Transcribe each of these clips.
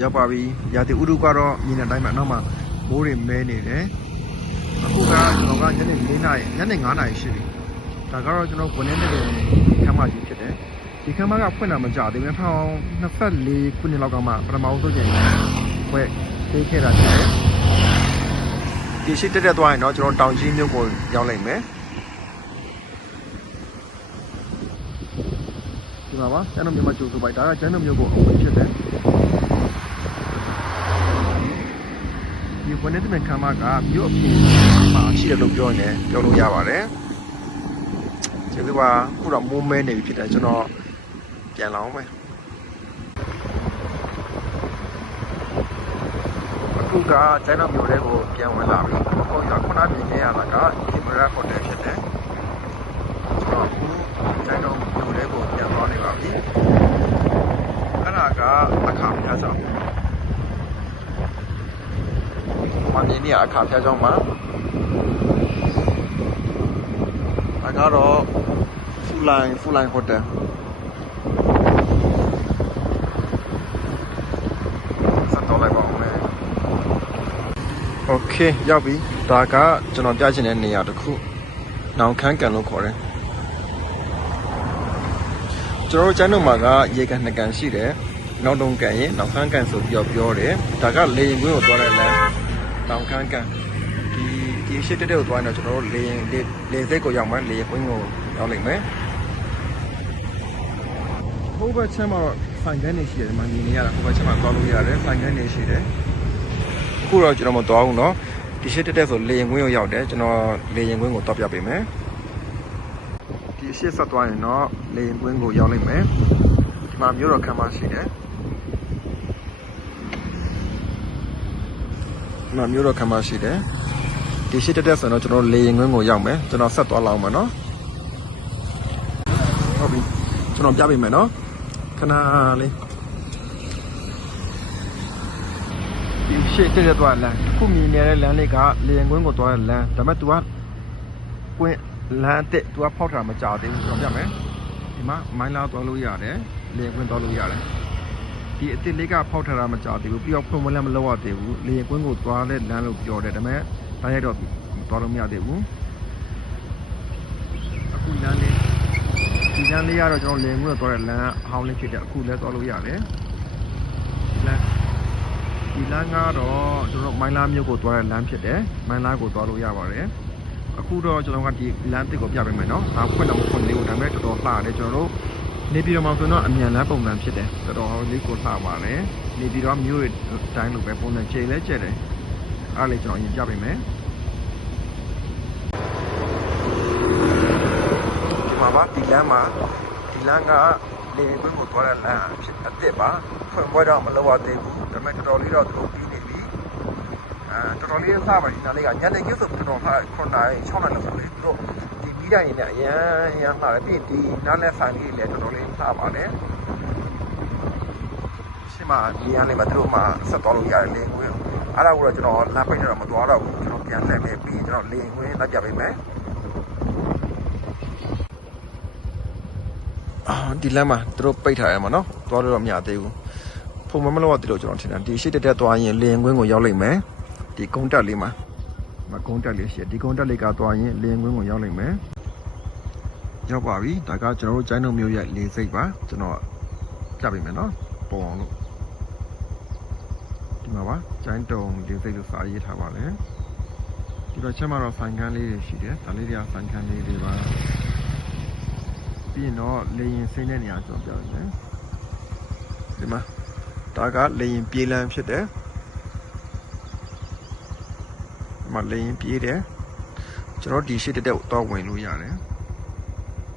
ရောက်ပါပြီရာသီဥတုကတော့မြင်တဲ့အတိုင်းမှာနောက်မှမိုးတွေမဲနေတယ်အခုကကျွန်တော်ကညနေ4 နာရီညနေ9 နာရီရှိပြီဒါကတော့ကျွန်တော်ဝင်နေတဲ့ခမ်းမကြီးဖြစ်တယ်ဒီခမ်းမကဖွင့်တာမကြသေးဘူး2024ခုနှစ်လောက်ကမှပထမဆုံးချိန်ဖွင့်ပေးခဲ့တာဖြစ်တယ်ဒီရှိတက်သွားရင်တော့ကျွန်တော်တောင်ကြီးမြို့ကိုရောက်လိုက်မယ်ဒီမှာပါကျန်တော်မြန်မာကျိုးဆိုပိုက်ဒါကကျန်တော်မြို့ကိုအဝင်ဖြစ်တယ်ဒီဝင်နေတဲ့ခမ်းမကမြို့အပြင်မှာရှိတယ်လို့ပြောနေပြောလို့ရပါတယ်ကျေးဇူးပါခုတော့မိုးမဲနေပြီဖြစ်တယ်ကျွန်တော်ပြန်လာအောင်မယ်အခုကကျန်တော်မြို့တွေကိုပြန်ဝင်လာပြီအခုကခုနမြင်နေရတာကကင်မရာဟိုတယ်ဖြစ်တယ်ကျွန်တော်အခုကျန်တော်မြို့တွေကိုပြန်သွားနေပါပြီအဲ့ဒါကအခါဖျားဆောင်မင်းနေအခါဖျားဆောင်မှာဒါကတော့ဖူလိုင်းဟိုတယ်โอเคရောက်ပြီဒါကကျွန်တော်ပြချင်တဲ့နေရာတစ်ခုနောင်ခမ်းကန်လို့ခေါ်တယ်ကျွန်တော်တို့ကျန်းတို့မှာကရေကန်2ကန်ရှိတယ်နောက်တုံးကန်ရင်နောင်ခမ်းကန်ဆိုပြီးတော့ပြောတယ်ဒါကလေရင်ကွင်းကိုသွားတဲ့လမ်းနောင်ခမ်းကန်ဒီရှစ်တက်ကိုသွားရင်တော့ကျွန်တော်တို့လေစိတ်ကိုရောက်မှလေရင်ကွင်းကိုရောက်လိမ့်မယ်ဟိုဘက်ချမ်းမှာဆိုင်ကန်းနေရှိတယ်ဒီမှာနေနေရတာဟိုဘက်ချမ်းမှာသွားလို့ရတယ်ဆိုင်ကန်းနေရှိတယ်အခုတော့ကျွန်တော်မသွားဘူးเนาะဒီရှစ်တက်ဆိုလေရင်ကွင်းကိုရောက်တယ်ကျွန်တော်လေရင်ကွင်းကိုတောက်ပြပေးမယ်ဒီရှစ်ဆက်သွားရင်တော့လေရင်ကွင်းကိုရောက်လိမ့်မယ်ဒီမှာမျိုးတော်ခမ်းမရှိတယ်ဒီမှာမျိုးတော်ခမ်းမရှိတယ်ဒီရှစ်တက်ဆိုတော့ကျွန်တော်လေရင်ကွင်းကိုရောက်မယ်ကျွန်တော်ဆက်သွားလောက်မယ်เนาะဟုတ်ပြီကျွန်တော်ပြပေးမယ်เนาะခဏလေးဒီရှေ့တက်သွားလမ်းခုမြင်နေတဲ့လမ်းလေးကလေရင်ကွင်းကိုသွားတဲ့လမ်းဒါပေမဲ့ तू ကကွင်းလမ်းတက် तू ကဖောက်တာမကြသေးဘူးကျွန်တော်ပြမယ်ဒီမှာမိုင်းလာသွားလို့ရတယ်လေရင်ကွင်းသွားလို့ရတယ်ဒီအစ်စ်လေးကဖောက်ထားတာမကြသေးဘူးပြီးတော့ဖွင့်မလန်းမလောက်ရသေးဘူးလေရင်ကွင်းကိုသွားတဲ့လမ်းလို့ပြောတယ်ဒါပေမဲ့တိုင်းရိုက်တော့သွားလို့မရသေးဘူးအခုလမ်းလေးဒီလမ်းလေးကတော့ကျွန်တော်လေရင်ကွင်းကိုသွားတဲ့လမ်းအဟောင်းလေးဖြစ်တယ်အခုလည်းသွားလို့ရတယ်လမ်းဒီလမ်းကတော့ကျွန်တော်မိုင်းလာမြို့ကိုသွားတဲ့လမ်းဖြစ်တယ်မိုင်းလာကိုသွားလို့ရပါတယ်အခုတော့ကျွန်တော်ကဒီလမ်းတစ်ကိုပြပေးမယ်နော်ဒါဖွင့်တော့မဖွင့်သေးဘူးဒါပေမဲ့တော်တော်လှတယ်ကျွန်တော်တို့နေပြည်တော်မှာဆိုတော့အမြန်လမ်းပုံစံဖြစ်တယ်တော်တော်လေးကိုလှပါတယ်နေပြည်တော်မြို့ရဲ့တိုင်းလိုပဲပုံစံချိန်လဲကျက်တယ်အားလေးကျွန်တော်အရင်ပြပေးမယ်ဒီမှာပါဒီလမ်းကလေကွင်းကိုသွားတဲ့လမ်းဖြစ်အစ်စ်ပါဖွင့်ပွဲတော့မလုပ်ရသေးဘူးဒါပေမဲ့တော်တော်လေးတော့သူပြီးနေပြီတော်တော်လေးစပါဒီနားလေးကညနေခင်းဆိုတော်တော်9 နာရီ6 နာရီလောက်ဆိုလေသူတို့ဒီပြီးတိုင်းနဲ့အရန်လှတယ်ပြီးဒီနားနဲ့ဆိုင်လေးလည်းတော်တော်လေးစပါတယ်ရှင်းမဒီရန်လေးမှာသူတို့မှဆက်သွားလို့ရတယ်လေကွင်းအဲ့ဒါကိုတော့ကျွန်တော်လမ်းပိတ်တော့မသွားတော့ဘူးကျွန်တော်ပြန်လှည့်မယ်ပြီးကျွန်တော်လေကွင်းတက်ပြပေးမယ်ဒီလမ်းမှာသူတို့ပိတ်ထားရမှာနော်သွားလို့တော့မရသေးဘူးဖုံမလို့တော့ကျွန်တော်ထင်တယ်ဒီရှိတက်သွားရင်လေရင်ကွင်းကိုရောက်လိမ့်မယ်ဒီကုန်းတက်လေးမှာကုန်းတက်လေးရှိတယ်ဒီကုန်းတက်လေးကသွားရင်လေရင်ကွင်းကိုရောက်လိမ့်မယ်ရောက်ပါပြီဒါကကျွန်တော်တို့ကျိုင်းတုံမြို့ရဲ့လေစိတ်ပါကျွန်တော်ပြပေးမယ်နော်ပုံအောင်လို့ဒီမှာပါကျိုင်းတုံလေစိတ်လို့စာရေးထားပါလေဒီတော့ချက်မှာတော့ဆိုင်ကန်းလေးတွေရှိတယ်ဒါလေးတွေကဆိုင်ကန်းလေးတွေပါပြီးရင်တော့လေရင်စိမ့်တဲ့နေရာကျွန်တော်ပြောပြမယ်ဒီမှာဒါကလေရင်ပြေးလမ်းဖြစ်တယ်ဒီမှာလေရင်ပြေးတယ်ကျွန်တော်ဒီရှိတက်တော့ဝင်လို့ရတယ်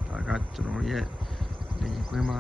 ဒါကကျွန်တော်ရဲ့လေရင်ကွင်းမှာ